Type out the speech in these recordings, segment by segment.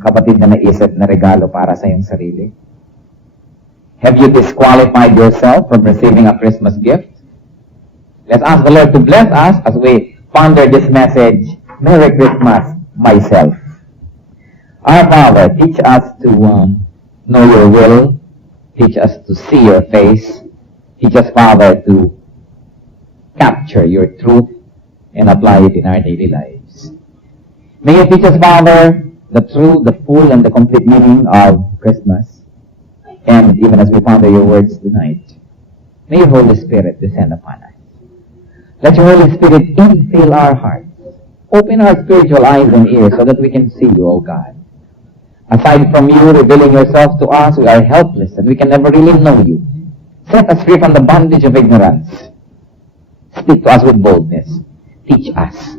kapatid na naisip na regalo para sa iyong sarili? Have you disqualified yourself from receiving a Christmas gift? Let's ask the Lord to bless us as we ponder this message. Merry Christmas, myself. Our Father, teach us to know your will. Teach us to see your face. Teach us, Father, to capture your truth and apply it in our daily lives. May you teach us, Father, the true, the full, and the complete meaning of Christmas. And even as we ponder your words tonight, may your Holy Spirit descend upon us. Let your Holy Spirit infill our hearts. Open our spiritual eyes and ears so that we can see you, O God. Aside from you revealing yourself to us, we are helpless and we can never really know you. Set us free from the bondage of ignorance. Speak to us with boldness. Teach us.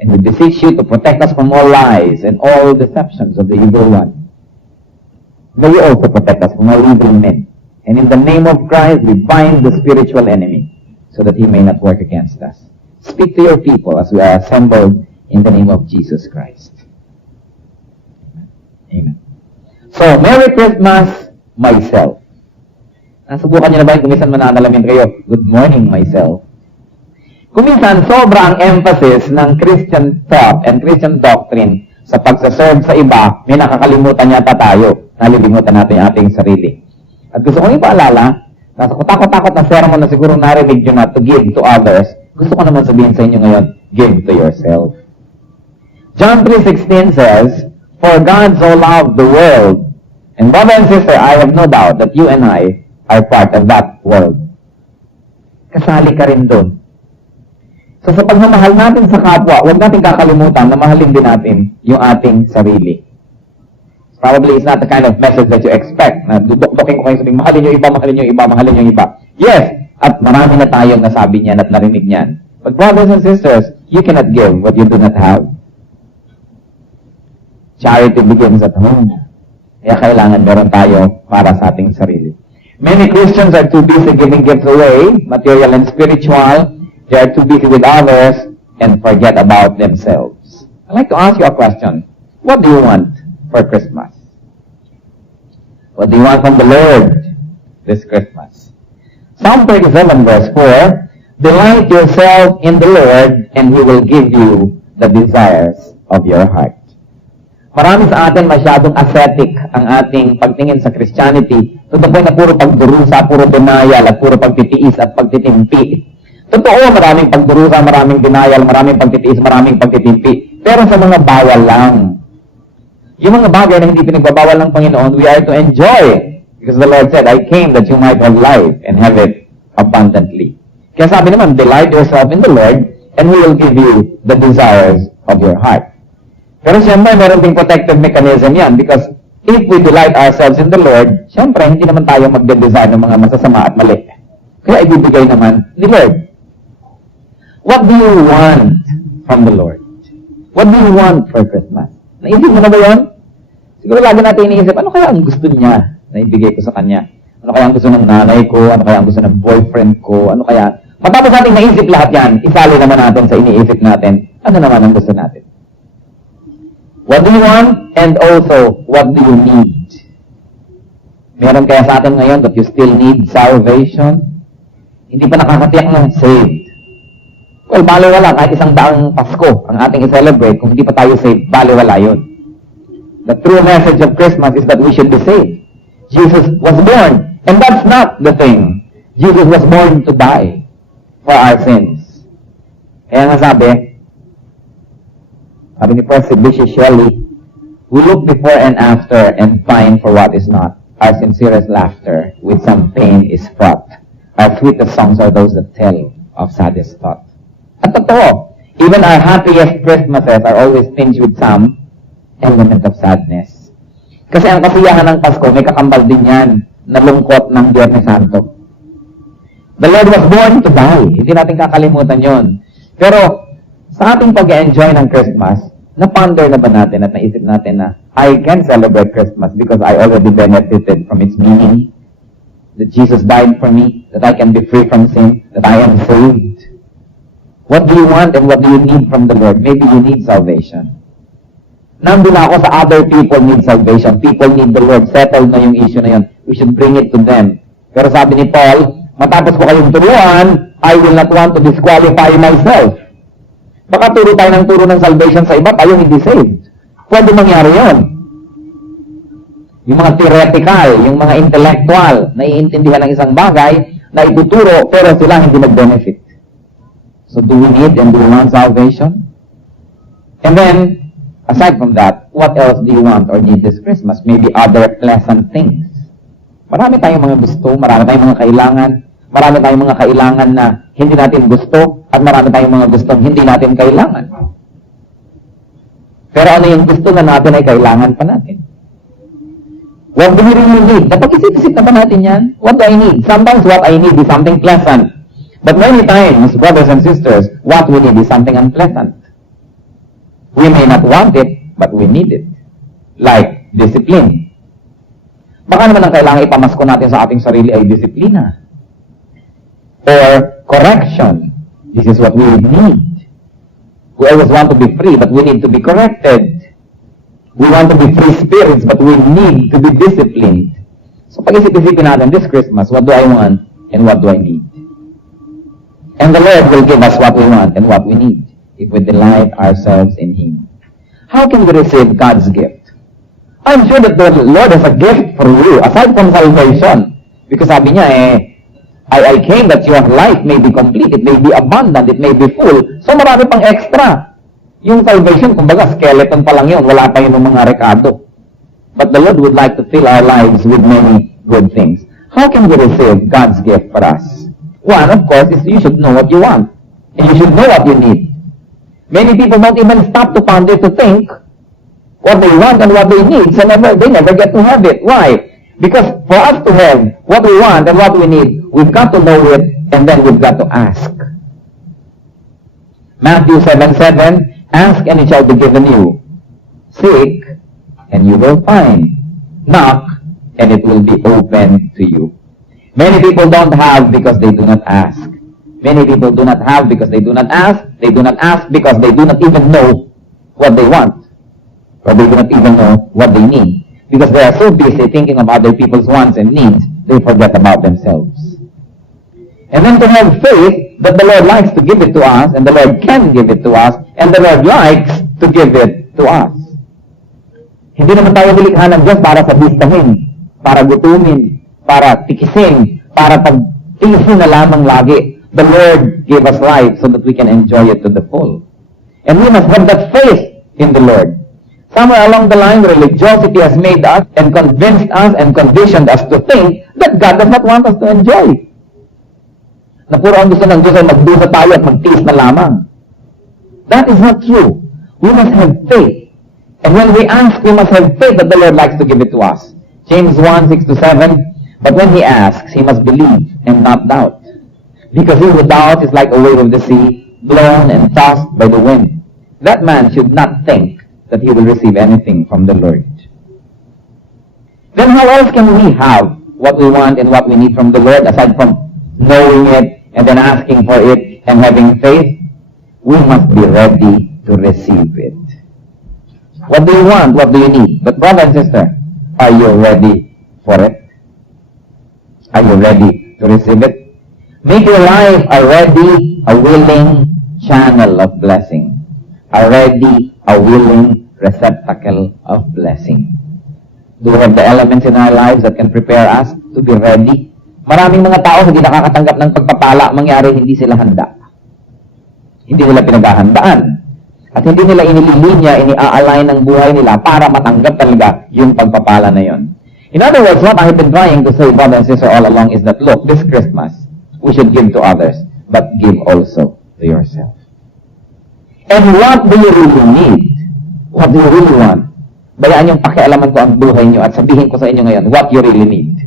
And we beseech you to protect us from all lies and all deceptions of the evil one. May you also protect us from all evil men. And in the name of Christ, we bind the spiritual enemy so that he may not work against us. Speak to your people as we are assembled in the name of Jesus Christ. Amen. So, Merry Christmas, myself. Nasubukan niyo na ba yung kumisan mananalamin kayo? Good morning, myself. Kuminsan, sobra ang emphasis ng Christian thought and Christian doctrine sa pagsaserve sa iba, may nakakalimutan yata tayo. Nalilimutan natin yung ating sarili. At gusto kong ipaalala, nasa kutakot-takot na sermon na siguro narinig nyo na to give to others, gusto ko naman sabihin sa inyo ngayon, give to yourself. John 3:16 says, For God so loved the world, and brother and sister, I have no doubt that you and I are part of that world. Kasali ka rin doon. So sa pagmamahal natin sa kapwa, huwag natin kakalimutan na mahalin din natin yung ating sarili. Probably it's not the kind of message that you expect. Na dudok-dokin ko kayo sabihin, mahalin yung iba, mahalin yung iba, mahalin yung iba. Yes, at marami na tayong nasabi niyan at narinig niyan. But brothers and sisters, you cannot give what you do not have. Charity begins at home. Kaya kailangan meron tayo para sa ating sarili. Many Christians are too busy giving gifts away, material and spiritual. They are too busy with others and forget about themselves. I'd like to ask you a question. What do you want for Christmas? What do you want from the Lord this Christmas? Psalm 37 verse 4, Delight yourself in the Lord, and He will give you the desires of your heart. Marami sa atin masyadong ascetic ang ating pagtingin sa Christianity. To the point na puro pagdurusa, puro denial, at puro pagtitiis at pagtitimpi. Totoo, maraming pagdurusa, maraming denial, maraming pagtitiis, maraming pagtitimpi. Pero sa mga bawal lang. Yung mga bagay na hindi pinagbabawal ng Panginoon, we are to enjoy. Because the Lord said, I came that you might have life and have it abundantly. Kaya sabi naman, delight yourself in the Lord, and He will give you the desires of your heart. Pero siyempre, meron ding protective mechanism yan because if we delight ourselves in the Lord, siyempre, hindi naman tayo magde-design ng mga masasama at mali. Kaya ibibigay naman ni Lord. What do you want from the Lord? What do you want for Christmas? Naisip mo na ba yun? Siguro lagi natin iniisip, ano kaya ang gusto niya na ibigay ko sa kanya? Ano kaya ang gusto ng nanay ko? Ano kaya ang gusto ng boyfriend ko? Ano kaya? Matapos natin naisip lahat yan, isali naman natin sa iniisip natin, ano naman ang gusto natin? What do you want? And also, what do you need? Meron kaya sa atin ngayon that you still need salvation? Hindi pa nakakatiyak ng saved. Well, baliwala, kahit 100 Pasko ang ating i-celebrate, kung hindi pa tayo saved, baliwala yun. The true message of Christmas is that we should be saved. Jesus was born, and that's not the thing. Jesus was born to die for our sins. Kaya nga sabi ni Percy Bysshe Shelley, we look before and after and pine for what is not. Our sincerest laughter with some pain is fraught. Our sweetest songs are those that tell of saddest thought. At totoo, even our happiest Christmases are always tinged with some element of sadness. Kasi ang kasiyahan ng Pasko, may kakambal din yan na lungkot ng Biyernes Santo. The Lord was born to die. Hindi natin kakalimutan yon. Pero sa ating pag-enjoy ng Christmas, na-ponder na ba natin at naisip natin na I can celebrate Christmas because I already benefited from its meaning? That Jesus died for me, that I can be free from sin, that I am saved. What do you want and what do you need from the Lord? Maybe you need salvation. Nandun na ako sa other people need salvation. People need the Lord. Settled na yung issue na yun. We should bring it to them. Pero sabi ni Paul, matapos ko kayong turuan, I will not want to disqualify myself. Baka turo tayo ng turo ng salvation sa iba, tayo hindi saved. Pwede mangyari yun. Yung mga theoretical, yung mga intellectual, naiintindihan ng isang bagay, na ituturo, pero sila hindi nag-benefit. So do we need and do we want salvation? And then, aside from that, what else do you want or need this Christmas? Maybe other pleasant things. Marami tayong mga gusto, marami tayong mga kailangan, marami tayong mga kailangan na hindi natin gusto, at marami tayong mga gustong hindi natin kailangan. Pero ano yung gusto na natin ay kailangan pa natin? What do we really need? Dapat isip-isip na ba natin yan? What do I need? Sometimes what I need is something pleasant. But many times, brothers and sisters, what we need is something unpleasant. We may not want it, but we need it. Like discipline. Baka naman ang kailangan ipamasko natin sa ating sarili ay disiplina. Or correction. This is what we need. We always want to be free, but we need to be corrected. We want to be free spirits, but we need to be disciplined. So pag-isip-isipin natin this Christmas, what do I want and what do I need? And the Lord will give us what we want and what we need if we delight ourselves in Him. How can we receive God's gift? I'm sure that the Lord has a gift for you, aside from salvation. Because sabi niya, I came that your life may be complete, it may be abundant, it may be full. So marami pang extra. Yung salvation, kumbaga, skeleton pa lang yun, wala pa yun ng mga rekado. But the Lord would like to fill our lives with many good things. How can we receive God's gift for us? One, of course, is you should know what you want. And you should know what you need. Many people don't even stop to ponder to think what they want and what they need, so they never get to have it. Why? Because for us to have what we want and what we need, we've got to know it, and then we've got to ask. Matthew 7:7, ask and it shall be given you. Seek and you will find. Knock and it will be open to you. Many people don't have because they do not ask. Many people do not have because they do not ask. They do not ask because they do not even know what they want. Or they do not even know what they need. Because they are so busy thinking of other people's wants and needs, they forget about themselves. And then to have faith that the Lord likes to give it to us, and the Lord can give it to us, and the Lord likes to give it to us. Hindi naman tayo nilikha ng Diyos para sabistahin, para gutumin, para tikisin, para pagtiisin na lamang lagi. The Lord gave us life so that we can enjoy it to the full. And we must have that faith in the Lord. Somewhere along the line, religiosity has made us and convinced us and conditioned us to think that God does not want us to enjoy. Na puro ang gusto ng Diyos ay magdusa tayo at magtiis na lamang. That is not true. We must have faith. And when we ask, we must have faith that the Lord likes to give it to us. James 1:6-7, but when he asks, he must believe and not doubt. Because he who doubts is like a wave of the sea, blown and tossed by the wind. That man should not think that he will receive anything from the Lord. Then how else can we have what we want and what we need from the Lord aside from knowing it and then asking for it and having faith? We must be ready to receive it. What do you want? What do you need? But brother and sister, are you ready for it? Are you ready to receive it? Make your life a ready, a willing channel of blessing. A ready, a willing receptacle of blessing. Do we have the elements in our lives that can prepare us to be ready? Maraming mga tao hindi nakakatanggap ng pagpapala, mangyari hindi sila handa. Hindi nila pinaghahandaan. At hindi nila inililinya, ini-align ng buhay nila para matanggap talaga yung pagpapala na yon. In other words, what I've been trying to say, brother and sister, all along is that, look, this Christmas, we should give to others, but give also to yourself. And what do you really need? What do you really want? Bayaan yung pakialaman ko ang buhay nyo at sabihin ko sa inyo ngayon what you really need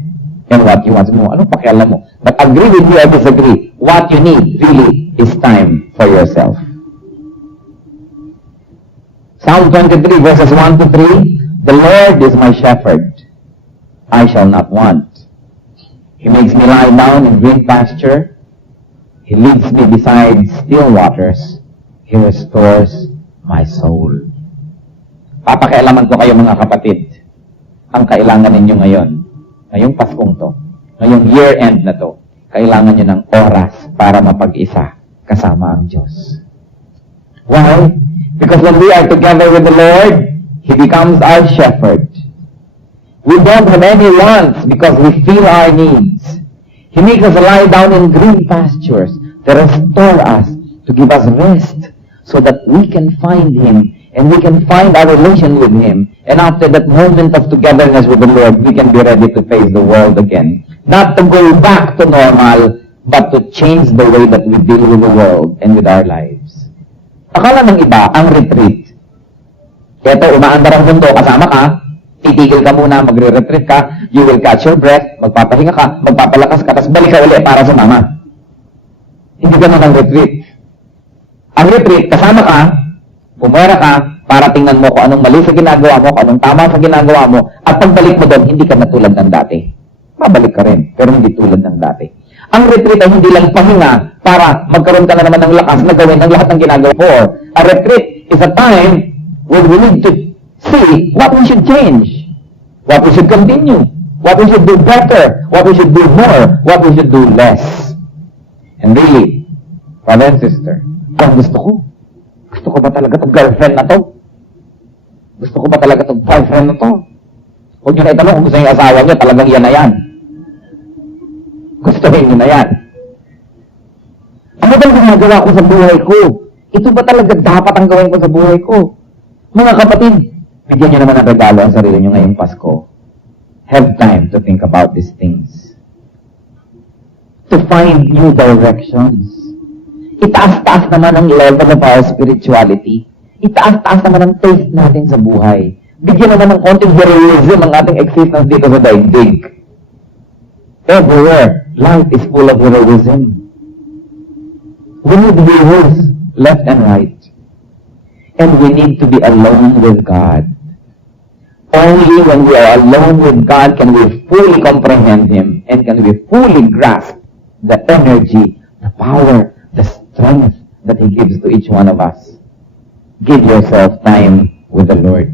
and what you want mo. Anong pakialam mo? But agree with me or disagree, what you need really is time for yourself. Psalm 23 verses 1-3, the Lord is my shepherd. I shall not want. He makes me lie down in green pasture. He leads me beside still waters. He restores my soul. Papakialaman ko kayo mga kapatid. Ang kailangan ninyo ngayon, ngayong Paskong to, ngayong year-end na to, kailangan nyo ng oras para mapag-isa kasama ang Diyos. Why? Because when we are together with the Lord, He becomes our shepherd. We don't have any wants because we feel our needs. He makes us lie down in green pastures to restore us, to give us rest, so that we can find Him and we can find our relation with Him. And after that moment of togetherness with the Lord, we can be ready to face the world again. Not to go back to normal, but to change the way that we deal with the world and with our lives. Akala ng iba, ang retreat. Ito, umaandar ang mundo, kasama ka, titigil ka muna, magre-retreat ka, you will catch your breath, magpapahinga ka, magpapalakas ka, tapos balik ka ulit para sumama. Hindi ganun ang retreat. Ang retreat, kasama ka, pumwera ka, para tingnan mo kung anong mali sa ginagawa mo, kung anong tama sa ginagawa mo, at pagbalik mo doon, hindi ka na tulad ng dati. Babalik ka rin, pero hindi tulad ng dati. Ang retreat ay hindi lang pahinga para magkaroon ka na naman ng lakas na gawin ang lahat ng ginagawa mo. A retreat is a time when we need to see what we should change, what we should continue, what we should do better, what we should do more, what we should do less. And really, brother and sister, kung gusto ko ba talaga itong girlfriend na to? Gusto ko ba talaga itong boyfriend na to? Huwag nyo na itanong kung gusto yung asawa nyo, talagang yan na yan. Gustuhin nyo na yan. Ano bang ginagawa ko sa buhay ko? Ito ba talaga dapat ang gawin ko sa buhay ko? Mga kapatid, bigyan nyo naman ng regalo ang sarili nyo ngayong Pasko. Have time to think about these things. To find new directions. Itaas-taas naman ang level of our spirituality. Itaas-taas naman ang taste natin sa buhay. Bigyan naman ng konting heroism ang ating existence dito sa daigdig. Everywhere, life is full of heroism. We need heroes left and right. And we need to be alone with God. Only when we are alone with God can we fully comprehend Him and can we fully grasp the energy, the power, the strength that He gives to each one of us. Give yourself time with the Lord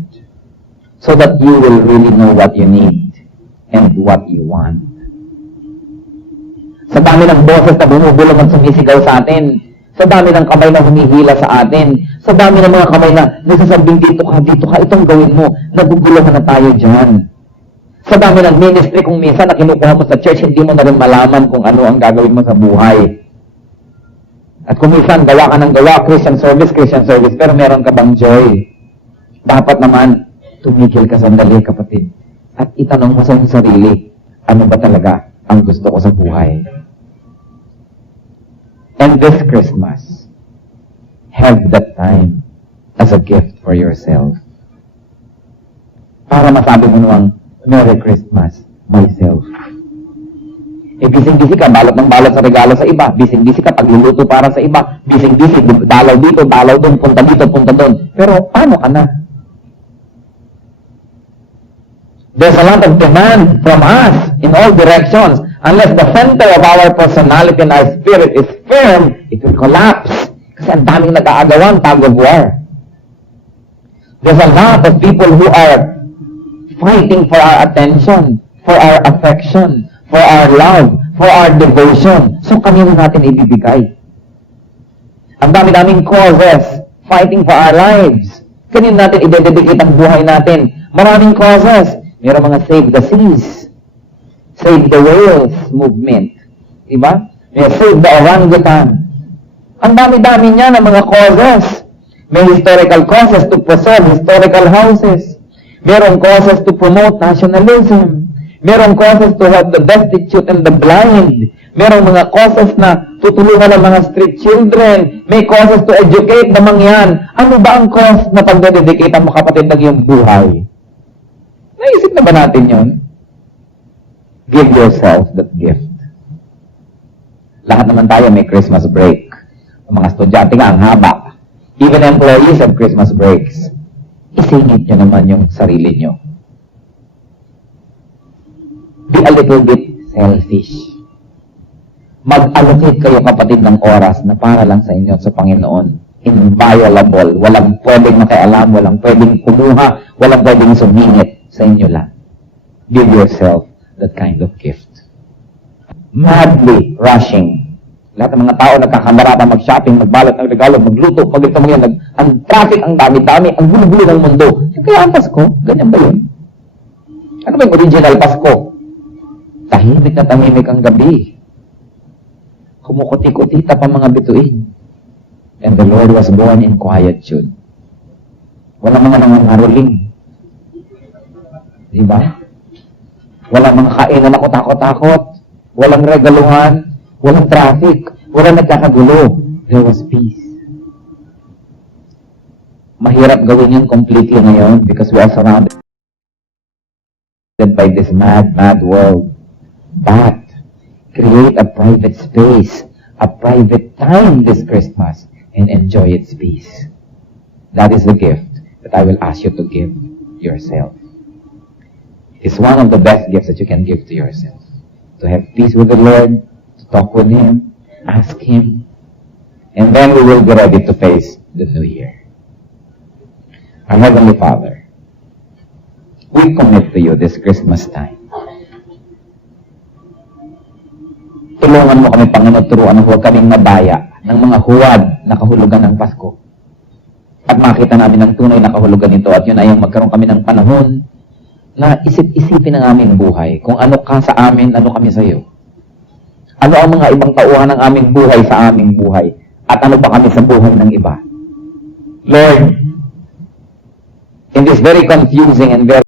so that you will really know what you need and what you want. Sa dami ng boses na bumubulong at sumisigaw sa atin, sa dami ng kamay na humihila sa atin, sa dami ng mga kamay na nagsasabing dito ka, itong gawin mo, naguguluhan na tayo dyan. Sa dami ng ministry kung minsan na kinukuha mo sa church, hindi mo na rin malaman kung ano ang gagawin mo sa buhay. At kung minsan, gawa ka ng gawa, Christian service, pero meron ka bang joy? Dapat naman, tumigil ka sandali, kapatid. At itanong mo sa iyong sarili, ano ba talaga ang gusto ko sa buhay? And this Christmas, have that time as a gift for yourself. Para masabi mo naman, Merry Christmas, myself. Bising-busy ka, balot ng balot sa regalo sa iba. Bising-busy ka, pagluluto para sa iba. Bising-busy, dalaw dito, dalaw doon, punta dito, punta doon. Pero paano ka na? There's a lot of demand from us in all directions. Unless the center of our personality and our spirit is firm, it will collapse. Kasi ang daming nag-aagawan, tug of war. There's a lot of people who are fighting for our attention, for our affection, for our love, for our devotion. So, kanino natin ibibigay? Ang dami-daming causes fighting for our lives. Kanino natin i-dedicate ang buhay natin? Maraming causes. Mayroong mga Save the Seas, Save the Whales movement. Diba? May Save the Orangutan. Ang dami-dami niya ng mga causes. May historical causes to preserve historical houses. Merong causes to promote nationalism. Merong causes to help the destitute and the blind. Merong mga causes na tutulungan ng mga street children. May causes to educate namang yan. Ano ba ang cause na pagdededicate mo, kapatid, ng iyong buhay? Naisip na ba natin yun? Give yourself that gift. Lahat naman tayo may Christmas break. Ang mga estudyante nga, ang haba. Even employees have Christmas breaks. Isingit nyo naman yung sarili nyo. Be a little bit selfish. Mag-allocate kayo, kapatid, ng oras na para lang sa inyo at sa Panginoon. inviolable. Walang pwedeng makialam, walang pwedeng kumuha, walang pwedeng sumingit sa inyo lang. Give yourself that kind of gift. Madly rushing. Lahat ng mga tao nagkakamarata, mag-shopping, magbalot ng regalo, magluto, magluto, ang traffic, ang dami-dami, ang gulo-gulo ng mundo. Kaya ang Pasko, ganyan ba yun? Ano ba yung original Pasko? Tahimik na tahimik ang gabi. Kumukuti-kutita pa mga bituin. And the Lord was born in quietude. Walang mga nangangaroling. Diba? Walang mga kainan ako takot-takot. Walang regaluhan. Walang traffic. Walang nagkakagulo. There was peace. Mahirap gawin yun completely ngayon because we are surrounded by this mad world. But create a private space, a private time this Christmas, and enjoy its peace. That is the gift that I will ask you to give yourself. It's one of the best gifts that you can give to yourself. To have peace with the Lord, to talk with Him, ask Him, and then we will be ready to face the new year. Our Heavenly Father, we commit to you this Christmas time. Tulungan mo kami, Panginoon, turuan na huwag kaming madaya ng mga huwad na kahulugan ng Pasko. At makita namin ang tunay na kahulugan nito at yun ay magkaroon kami ng panahon na isip-isipin ang aming buhay. Kung ano ka sa amin, ano kami sa iyo. Ano ang mga ibang tauhan ng aming buhay sa aming buhay. At ano ba kami sa buhay ng iba. Lord, in this very confusing and very